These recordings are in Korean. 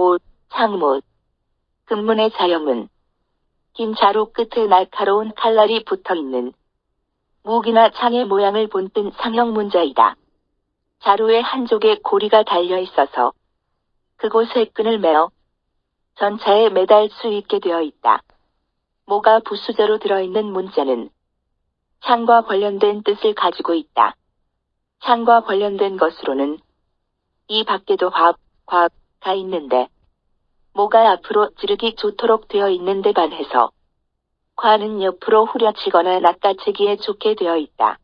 못, 창못. 금문의 자형은 긴 자루 끝에 날카로운 칼날이 붙어있는 무기나 창의 모양을 본뜬 상형 문자이다. 자루의 한쪽에 고리가 달려있어서 그곳에 끈을 매어 전차에 매달 수 있게 되어 있다. 모가 부수저로 들어있는 문자는 창과 관련된 뜻을 가지고 있다. 창과 관련된 것으로는 이 밖에도 곽가 있는데 모가 앞으로 찌르기 좋도록 되어 있는데 반해서 과는 옆으로 후려치거나 낚아채기에 좋게 되어 있다.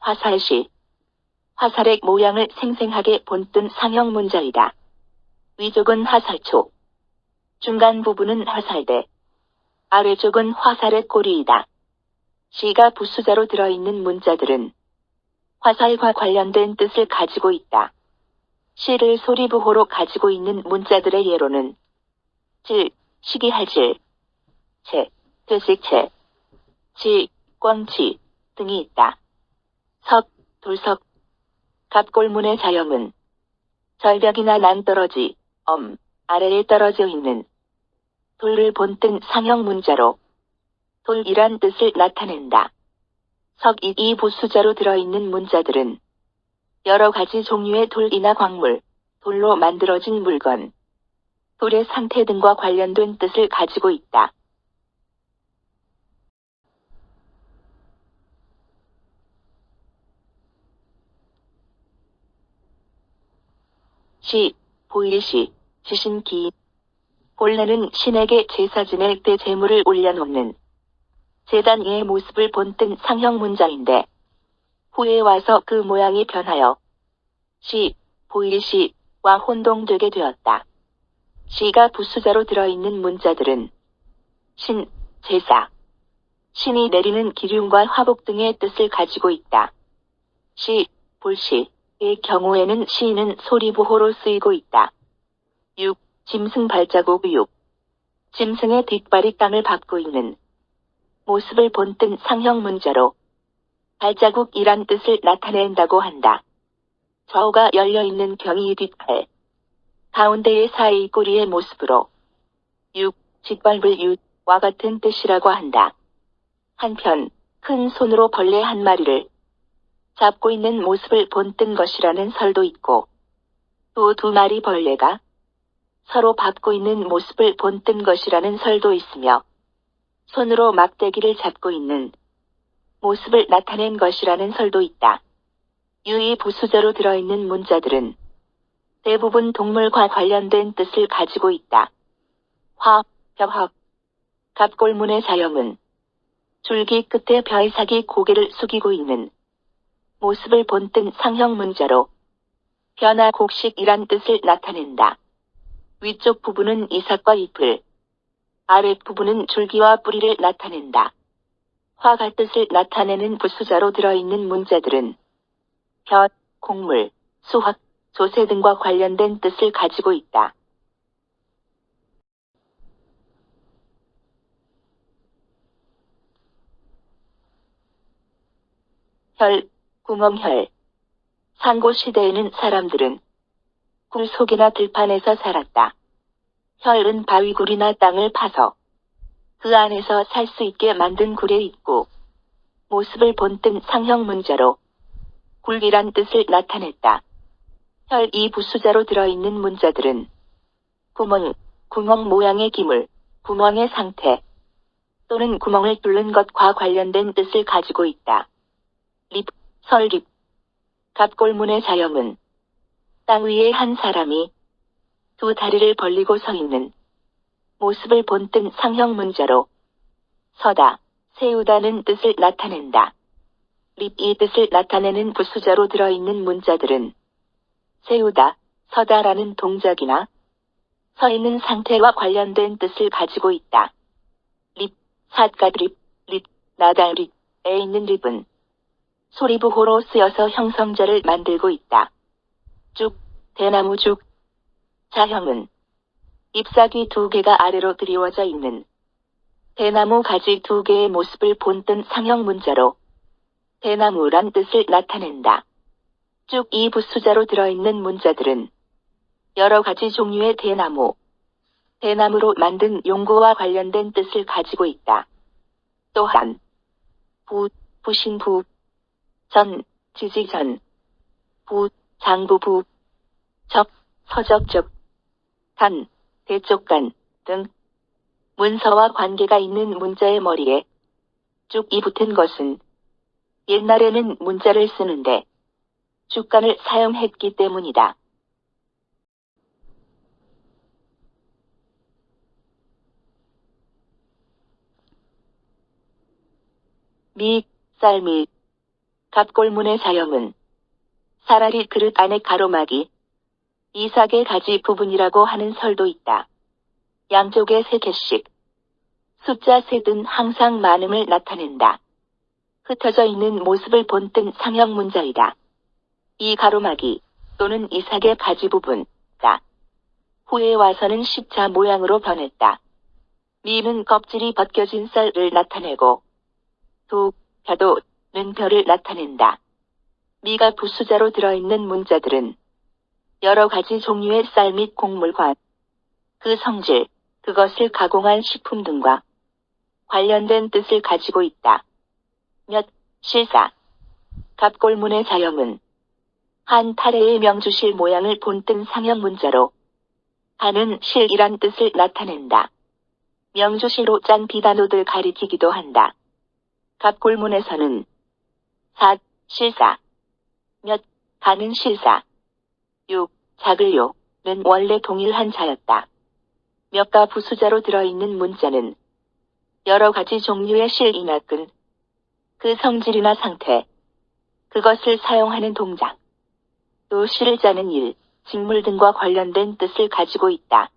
화살시. 화살의 모양을 생생하게 본뜬 상형 문자이다. 위쪽은 화살촉. 중간 부분은 화살대. 아래쪽은 화살의 꼬리이다. 시가 부수자로 들어있는 문자들은 화살과 관련된 뜻을 가지고 있다. 시를 소리부호로 가지고 있는 문자들의 예로는 질, 시기할질, 채, 되식채, 지, 꽝치 등이 있다. 석, 돌석. 갑골문의 자형은 절벽이나 낭떠러지, 아래에 떨어져 있는 돌을 본뜬 상형 문자로 돌이란 뜻을 나타낸다. 이 부수자로 들어있는 문자들은 여러 가지 종류의 돌이나 광물, 돌로 만들어진 물건, 돌의 상태 등과 관련된 뜻을 가지고 있다. 보일시, 지신기. 본래는 신에게 제사 지낼 때 제물을 올려놓는 제단 위의 모습을 본뜬 상형 문장인데 후에 와서 그 모양이 변하여 보일시와 혼동되게 되었다. 시가 부수자로 들어있는 문자들은 신, 제사, 신이 내리는 기륭과 화복 등의 뜻을 가지고 있다. 볼시의 경우에는 시는 소리부호로 쓰이고 있다. 짐승 발자국. 짐승의 뒷발이 땅을 밟고 있는 모습을 본뜬 상형 문자로 발자국이란 뜻을 나타낸다고 한다. 좌우가 열려있는 경이 뒷발, 가운데의 사이 꼬리의 모습으로 짓밟을 와 같은 뜻이라고 한다. 한편 큰 손으로 벌레 한 마리를 잡고 있는 모습을 본뜬 것이라는 설도 있고 또 두 마리 벌레가 서로 밟고 있는 모습을 본뜬 것이라는 설도 있으며 손으로 막대기를 잡고 있는 모습을 나타낸 것이라는 설도 있다. 유의 부수저로 들어있는 문자들은 대부분 동물과 관련된 뜻을 가지고 있다. 벽. 갑골문의 자형은 줄기 끝에 벼이삭이 고개를 숙이고 있는 모습을 본뜬 상형 문자로 벼나 곡식이란 뜻을 나타낸다. 위쪽 부분은 이삭과 잎을, 아랫부분은 줄기와 뿌리를 나타낸다. 화가 뜻을 나타내는 부수자로 들어있는 문자들은 벼, 곡물, 수확, 조세 등과 관련된 뜻을 가지고 있다. 구멍혈. 상고시대에는 사람들은 굴 속이나 들판에서 살았다. 혈은 바위굴이나 땅을 파서 그 안에서 살 수 있게 만든 굴에 있고 모습을 본뜬 상형 문자로 굴이란 뜻을 나타냈다. 이 부수자로 들어있는 문자들은 구멍 모양의 기물, 구멍의 상태 또는 구멍을 뚫는 것과 관련된 뜻을 가지고 있다. 설립. 갑골문의 자형은 땅 위에 한 사람이 두 다리를 벌리고 서 있는 모습을 본뜬 상형 문자로 서다, 세우다는 뜻을 나타낸다. 이 뜻을 나타내는 부수자로 들어있는 문자들은 세우다, 서다라는 동작이나 서 있는 상태와 관련된 뜻을 가지고 있다. 삿갓립, 나달립에 있는 립은 소리부호로 쓰여서 형성자를 만들고 있다. 대나무죽. 자형은 잎사귀 두 개가 아래로 드리워져 있는 대나무 가지 두 개의 모습을 본뜬 상형 문자로 대나무란 뜻을 나타낸다. 이 부수자로 들어있는 문자들은 여러 가지 종류의 대나무, 대나무로 만든 용구와 관련된 뜻을 가지고 있다. 또한 부, 부신부, 전, 지지전, 부, 장부부, 적, 서적적, 간, 대쪽간 등 문서와 관계가 있는 문자의 머리에 쭉이 붙은 것은 옛날에는 문자를 쓰는데 쭉간을 사용했기 때문이다. 미, 쌀미, 갑골문의 사형은 사라리 그릇 안에 가로막이 이삭의 가지 부분이라고 하는 설도 있다. 양쪽에 3개씩 숫자 3든 항상 많음을 나타낸다. 흩어져 있는 모습을 본뜬 상형 문자이다. 이 가로막이 또는 이삭의 가지 부분다. 후에 와서는 십자 모양으로 변했다. 미는 껍질이 벗겨진 쌀을 나타내고 도, 벼도는 별을 나타낸다. 미가 부수자로 들어있는 문자들은 여러 가지 종류의 쌀 및 곡물과 그 성질, 그것을 가공한 식품 등과 관련된 뜻을 가지고 있다. 몇, 실사. 갑골문의 사형은 한 타래의 명주실 모양을 본뜬 상형 문자로 가는 실이란 뜻을 나타낸다. 명주실로 짠 비단옷을 가리키기도 한다. 갑골문에서는 사, 실사, 몇, 가는 실사, 육, 작을 요는 원래 동일한 자였다. 몇가 부수자로 들어있는 문자는 여러 가지 종류의 실이나 끈, 그 성질이나 상태, 그것을 사용하는 동작, 또 실을 짜는 일, 직물 등과 관련된 뜻을 가지고 있다.